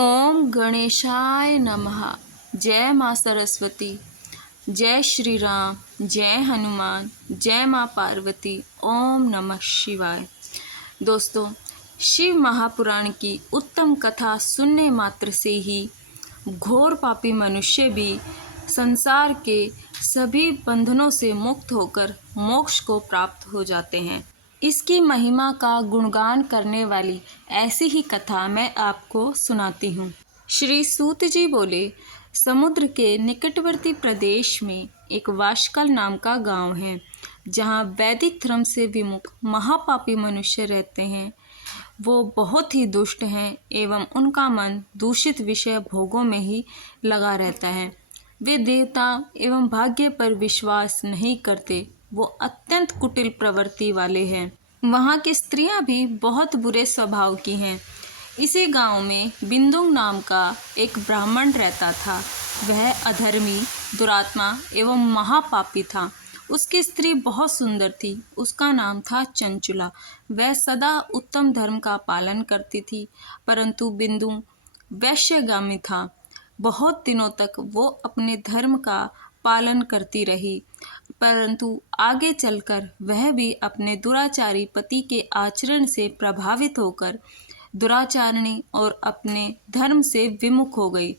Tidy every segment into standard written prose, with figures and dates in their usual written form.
ओम गणेशाय नमः। जय माँ सरस्वती। जय श्री राम। जय हनुमान। जय माँ पार्वती। ओम नमः शिवाय। दोस्तों, शिव महापुराण की उत्तम कथा सुनने मात्र से ही घोर पापी मनुष्य भी संसार के सभी बंधनों से मुक्त होकर मोक्ष को प्राप्त हो जाते हैं। इसकी महिमा का गुणगान करने वाली ऐसी ही कथा मैं आपको सुनाती हूँ। श्री सूत जी बोले, समुद्र के निकटवर्ती प्रदेश में एक वाशकल नाम का गांव है, जहाँ वैदिक धर्म से विमुख महापापी मनुष्य रहते हैं। वो बहुत ही दुष्ट हैं एवं उनका मन दूषित विषय भोगों में ही लगा रहता है। वे देवता एवं भाग्य पर विश्वास नहीं करते। वो अत्यंत कुटिल प्रवृत्ति वाले हैं। वहाँ की स्त्रियां भी बहुत बुरे स्वभाव की हैं। इसी गांव में बिंदुंग नाम का एक ब्राह्मण रहता था। वह अधर्मी, दुरात्मा एवं महापापी था। उसकी स्त्री बहुत सुंदर थी। उसका नाम था चंचुला। वह सदा उत्तम धर्म का पालन करती थी, परंतु बिंदुंग वैश्यगामी था। बहुत दिनों तक वो अपने धर्म का पालन करती रही, परंतु आगे चलकर वह भी अपने दुराचारी पति के आचरण से प्रभावित होकर दुराचारणी और अपने धर्म से विमुख हो गई।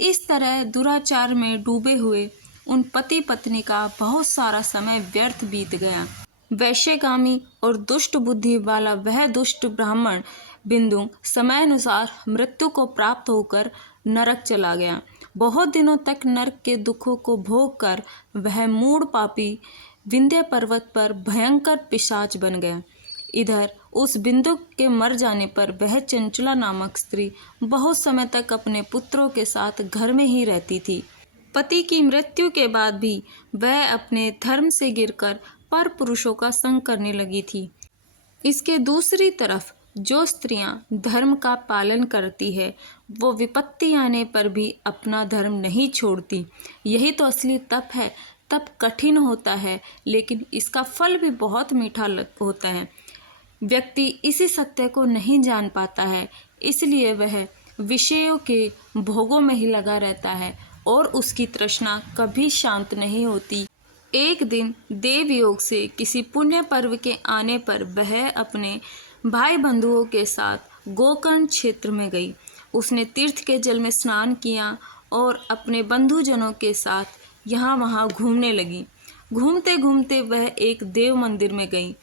इस तरह दुराचार में डूबे हुए उन पति पत्नी का बहुत सारा समय व्यर्थ बीत गया। वैश्यगामी और दुष्ट बुद्धि वाला वह दुष्ट ब्राह्मण बिंदु समयानुसार मृत्यु को प्राप्त होकर नरक चला गया। बहुत दिनों तक नरक के दुखों को भोग कर वह मूढ़ पापी विंध्य पर्वत पर भयंकर पिशाच बन गया। इधर उस बिंदु के मर जाने पर वह चंचला नामक स्त्री बहुत समय तक अपने पुत्रों के साथ घर में ही रहती थी। पति की मृत्यु के बाद भी वह अपने धर्म से गिरकर पर पुरुषों का संग करने लगी थी। इसके दूसरी तरफ जो स्त्रियां धर्म का पालन करती है, वो विपत्ति आने पर भी अपना धर्म नहीं छोड़ती। यही तो असली तप है। तप कठिन होता है, लेकिन इसका फल भी बहुत मीठा होता है। व्यक्ति इसी सत्य को नहीं जान पाता है, इसलिए वह विषयों के भोगों में ही लगा रहता है और उसकी तृष्णा कभी शांत नहीं होती। एक दिन देव योग से किसी पुण्य पर्व के आने पर वह अपने भाई बंधुओं के साथ गोकर्ण क्षेत्र में गई। उसने तीर्थ के जल में स्नान किया और अपने बंधुजनों के साथ यहाँ वहाँ घूमने लगी। घूमते घूमते वह एक देव मंदिर में गई।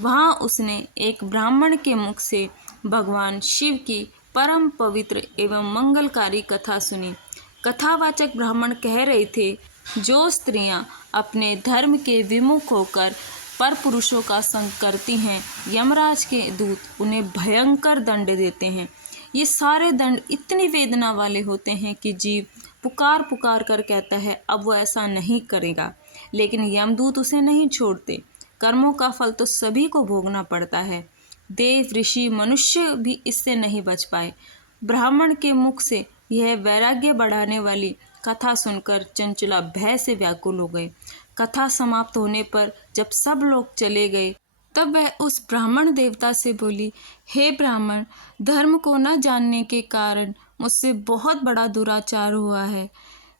वहाँ उसने एक ब्राह्मण के मुख से भगवान शिव की परम पवित्र एवं मंगलकारी कथा सुनी। कथावाचक ब्राह्मण कह रहे थे, जो स्त्रियां अपने धर्म के विमुख होकर पर पुरुषों का संग करती हैं, यमराज के दूत उन्हें भयंकर दंड देते हैं। ये सारे दंड इतनी वेदना वाले होते हैं कि जीव पुकार पुकार कर कहता है अब वो ऐसा नहीं करेगा, लेकिन यमदूत उसे नहीं छोड़ते। कर्मों का फल तो सभी को भोगना पड़ता है। देव, ऋषि, मनुष्य भी इससे नहीं बच पाए। ब्राह्मण के मुख से यह वैराग्य बढ़ाने वाली कथा सुनकर चंचला भय से व्याकुल हो गए। कथा समाप्त होने पर जब सब लोग चले गए, तब वह उस ब्राह्मण देवता से बोली, हे ब्राह्मण, धर्म को न जानने के कारण मुझसे बहुत बड़ा दुराचार हुआ है।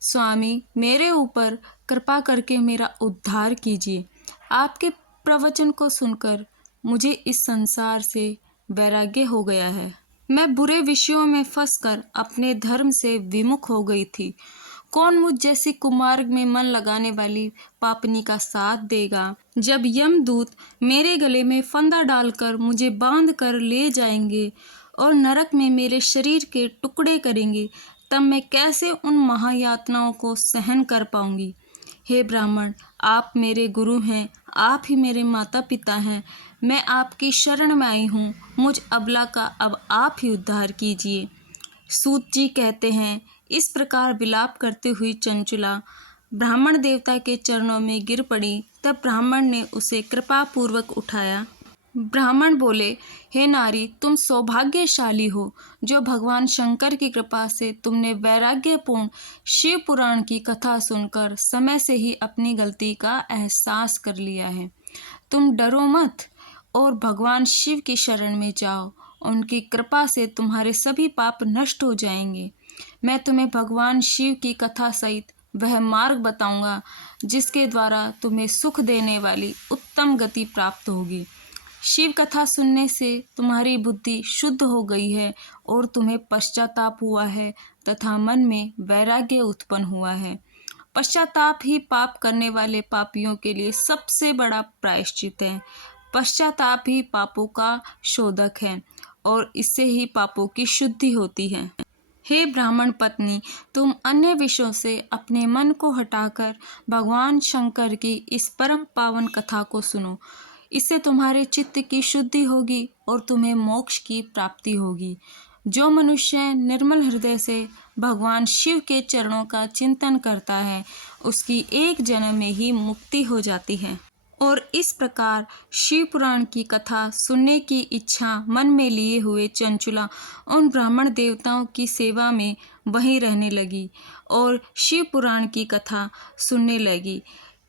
स्वामी, मेरे ऊपर कृपा करके मेरा उद्धार कीजिए। आपके प्रवचन को सुनकर मुझे इस संसार से वैराग्य हो गया है। मैं बुरे विषयों में फंसकर अपने धर्म से विमुख हो गई थी। कौन मुझ जैसी कुमार्ग में मन लगाने वाली पापनी का साथ देगा? जब यमदूत मेरे गले में फंदा डालकर मुझे बांध कर ले जाएंगे और नरक में मेरे शरीर के टुकड़े करेंगे, तब मैं कैसे उन महायातनाओं को सहन कर पाऊंगी? हे ब्राह्मण, आप मेरे गुरु हैं, आप ही मेरे माता पिता हैं। मैं आपकी शरण में आई हूँ। मुझ अबला का अब आप ही उद्धार कीजिए। सूत जी कहते हैं, इस प्रकार विलाप करते हुई चंचुला ब्राह्मण देवता के चरणों में गिर पड़ी। तब ब्राह्मण ने उसे कृपा पूर्वक उठाया। ब्राह्मण बोले, हे नारी, तुम सौभाग्यशाली हो जो भगवान शंकर की कृपा से तुमने वैराग्यपूर्ण शिव पुराण की कथा सुनकर समय से ही अपनी गलती का एहसास कर लिया है। तुम डरो मत और भगवान शिव की शरण में जाओ उनकी कृपा से तुम्हारे सभी पाप नष्ट हो जाएंगे। मैं तुम्हें भगवान शिव की कथा सहित वह मार्ग बताऊंगा जिसके द्वारा तुम्हें सुख देने वाली उत्तम गति प्राप्त होगी। शिव कथा सुनने से तुम्हारी बुद्धि शुद्ध हो गई है और तुम्हें पश्चाताप हुआ है तथा मन में वैराग्य उत्पन्न हुआ है। पश्चाताप ही पाप करने वाले पापियों के लिए सबसे बड़ा प्रायश्चित है। पश्चाताप ही पापों का शोधक है और इससे ही पापों की शुद्धि होती है। हे ब्राह्मण पत्नी, तुम अन्य विषयों से अपने मन को हटाकर भगवान शंकर की इस परम पावन कथा को सुनो। इससे तुम्हारे चित्त की शुद्धि होगी और तुम्हें मोक्ष की प्राप्ति होगी। जो मनुष्य निर्मल हृदय से भगवान शिव के चरणों का चिंतन करता है, उसकी एक जन्म में ही मुक्ति हो जाती है। और इस प्रकार शिव पुराण की कथा सुनने की इच्छा मन में लिए हुए चंचुला उन ब्राह्मण देवताओं की सेवा में वहीं रहने लगी और शिव पुराण की कथा सुनने लगी।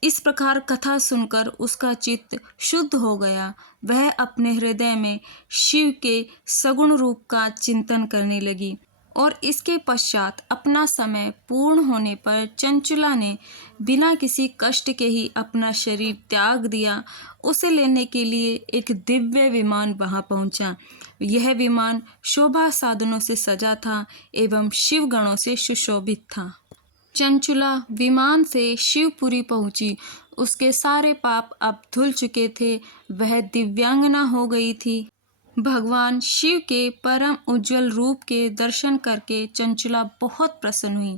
इस प्रकार कथा सुनकर उसका चित्त शुद्ध हो गया। वह अपने हृदय में शिव के सगुण रूप का चिंतन करने लगी और इसके पश्चात अपना समय पूर्ण होने पर चंचुला ने बिना किसी कष्ट के ही अपना शरीर त्याग दिया। उसे लेने के लिए एक दिव्य विमान वहां पहुंचा। यह विमान शोभा साधनों से सजा था एवं शिवगणों से सुशोभित था। चंचुला विमान से शिवपुरी पहुंची। उसके सारे पाप अब धुल चुके थे। वह दिव्यांगना हो गई थी। भगवान शिव के परम उज्जवल रूप के दर्शन करके चंचुला बहुत प्रसन्न हुई।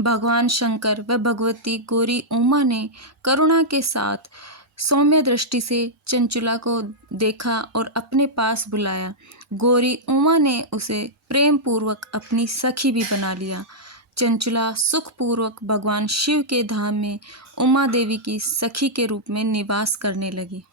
भगवान शंकर व भगवती गौरी उमा ने करुणा के साथ सौम्य दृष्टि से चंचुला को देखा और अपने पास बुलाया। गौरी उमा ने उसे प्रेम पूर्वक अपनी सखी भी बना लिया। चंचुला सुखपूर्वक भगवान शिव के धाम में उमा देवी की सखी के रूप में निवास करने लगी।